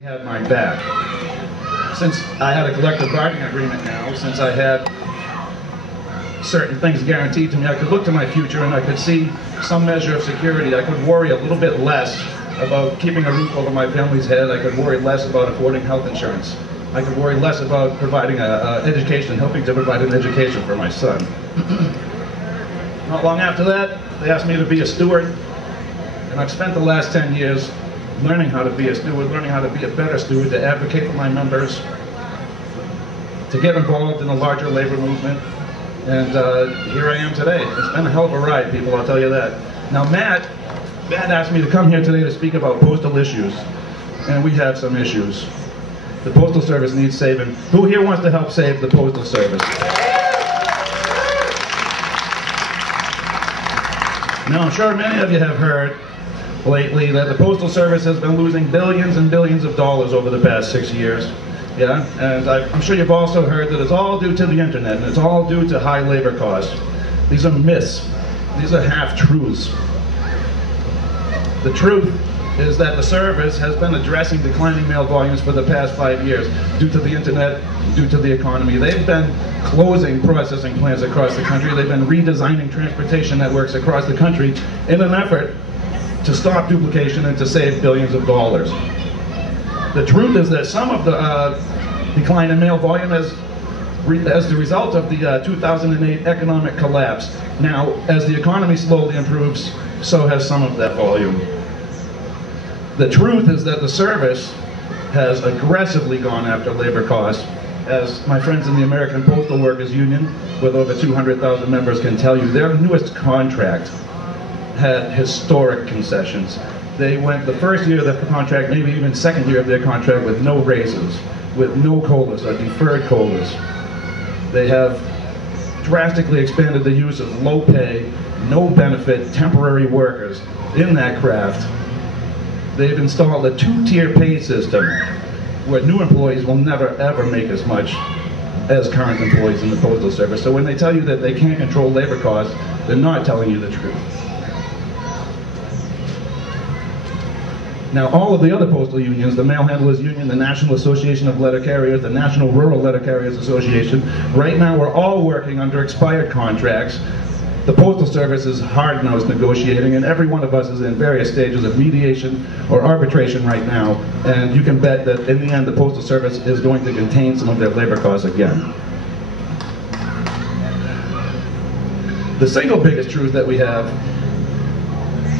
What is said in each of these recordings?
Had my back. Since I had a collective bargaining agreement now, since I had certain things guaranteed to me, I could look to my future and I could see some measure of security. I could worry a little bit less about keeping a roof over my family's head. I could worry less about affording health insurance. I could worry less about providing an education, helping to provide an education for my son. Not long after that, they asked me to be a steward, and I've spent the last 10 years learning how to be a steward, learning how to be a better steward, to advocate for my members, to get involved in the larger labor movement, and here I am today. It's been a hell of a ride, people, I'll tell you that. Now Matt asked me to come here today to speak about postal issues, and we have some issues. The Postal Service needs saving. Who here wants to help save the Postal Service? Now I'm sure many of you have heard lately that the Postal Service has been losing billions and billions of dollars over the past 6 years. Yeah, and I'm sure you've also heard that it's all due to the internet and it's all due to high labor costs. These are myths. These are half-truths. The truth is that the service has been addressing declining mail volumes for the past 5 years due to the internet, due to the economy. They've been closing processing plants across the country. They've been redesigning transportation networks across the country in an effort to stop duplication and to save billions of dollars. The truth is that some of the decline in mail volume is as the result of the 2008 economic collapse. Now, as the economy slowly improves, so has some of that volume. The truth is that the service has aggressively gone after labor costs. As my friends in the American Postal Workers Union, with over 200,000 members, can tell you, their newest contract had historic concessions. They went the first year of their contract, maybe even second year of their contract, with no raises, with no COLAs or deferred COLAs. They have drastically expanded the use of low pay, no benefit, temporary workers in that craft. They've installed a two-tier pay system where new employees will never ever make as much as current employees in the Postal Service. So when they tell you that they can't control labor costs, they're not telling you the truth. Now, all of the other postal unions, the Mail Handlers Union, the National Association of Letter Carriers, the National Rural Letter Carriers Association, right now we're all working under expired contracts. The Postal Service is hard-nosed negotiating, and every one of us is in various stages of mediation or arbitration right now, and you can bet that in the end the Postal Service is going to contain some of their labor costs again. The single biggest truth that we have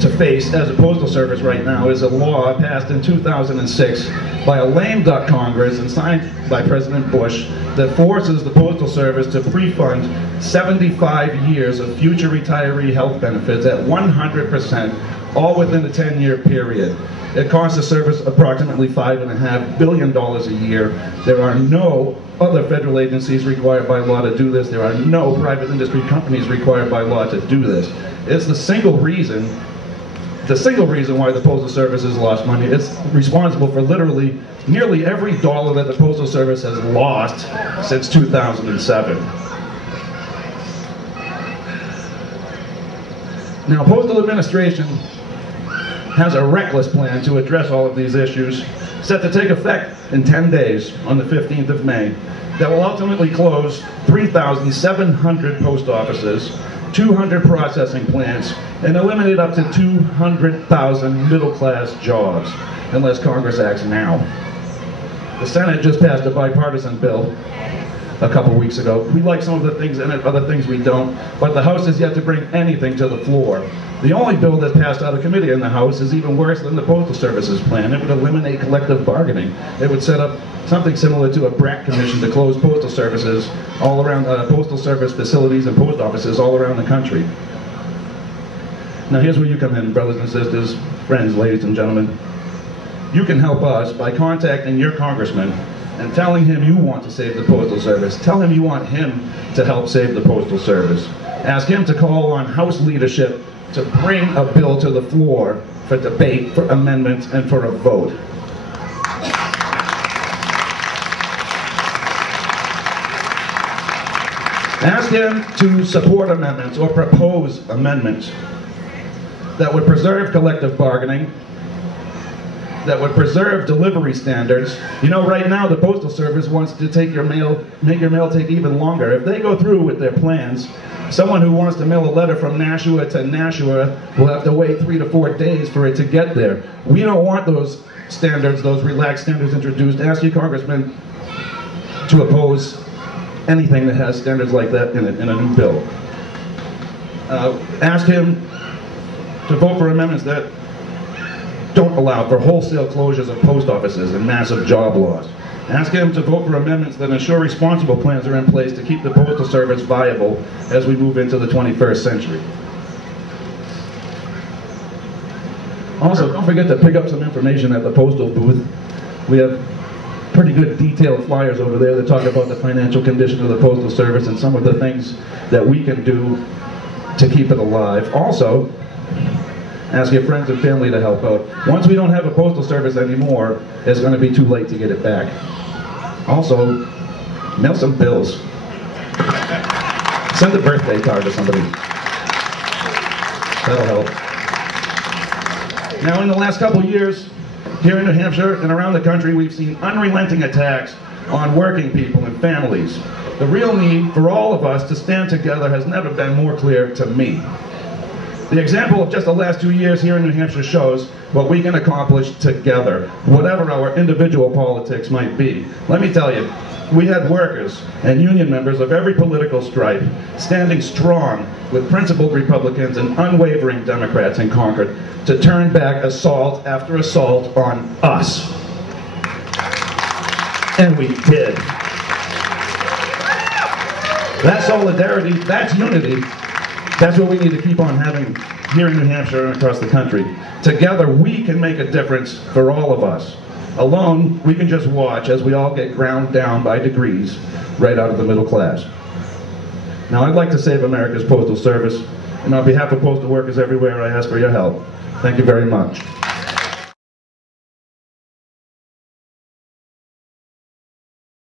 to face as a Postal Service right now is a law passed in 2006 by a lame duck Congress and signed by President Bush that forces the Postal Service to pre-fund 75 years of future retiree health benefits at 100%, all within a 10-year period. It costs the service approximately $5.5 billion a year. There are no other federal agencies required by law to do this. There are no private industry companies required by law to do this. It's the single reason why the Postal Service has lost money. It's responsible for literally nearly every dollar that the Postal Service has lost since 2007. Now, Postal Administration has a reckless plan to address all of these issues, set to take effect in 10 days on the 15th of May, that will ultimately close 3,700 post offices, 200 processing plants, and eliminate up to 200,000 middle-class jobs, unless Congress acts now. The Senate just passed a bipartisan bill a couple weeks ago. We like some of the things in it, other things we don't, but the House has yet to bring anything to the floor. The only bill that passed out of committee in the House is even worse than the Postal Service's plan. It would eliminate collective bargaining. It would set up something similar to a BRAC commission to close postal services all around, postal service facilities and post offices all around the country. Now here's where you come in, brothers and sisters, friends, ladies and gentlemen. You can help us by contacting your congressman and telling him you want to save the Postal Service. Tell him you want him to help save the Postal Service. Ask him to call on House leadership to bring a bill to the floor for debate, for amendments, and for a vote. Ask him to support amendments or propose amendments that would preserve collective bargaining, that would preserve delivery standards. You know, right now the Postal Service wants to make your mail take even longer. If they go through with their plans, someone who wants to mail a letter from Nashua to Nashua will have to wait 3 to 4 days for it to get there. We don't want those standards, those relaxed standards introduced. Ask your congressman to oppose anything that has standards like that in a new bill. Ask him to vote for amendments that don't allow for wholesale closures of post offices and massive job loss. Ask him to vote for amendments that ensure responsible plans are in place to keep the Postal Service viable as we move into the 21st century. Also, don't forget to pick up some information at the postal booth. We have pretty good detailed flyers over there that talk about the financial condition of the Postal Service and some of the things that we can do to keep it alive. Also, ask your friends and family to help out. Once we don't have a Postal Service anymore, it's going to be too late to get it back. Also, mail some bills. Send a birthday card to somebody. That'll help. Now, in the last couple years, here in New Hampshire and around the country, we've seen unrelenting attacks on working people and families. The real need for all of us to stand together has never been more clear to me. The example of just the last 2 years here in New Hampshire shows what we can accomplish together, whatever our individual politics might be. Let me tell you, we had workers and union members of every political stripe standing strong with principled Republicans and unwavering Democrats in Concord to turn back assault after assault on us. And we did. That's solidarity, that's unity. That's what we need to keep on having here in New Hampshire and across the country. Together, we can make a difference for all of us. Alone, we can just watch as we all get ground down by degrees right out of the middle class. Now, I'd like to save America's Postal Service, and on behalf of postal workers everywhere, I ask for your help. Thank you very much.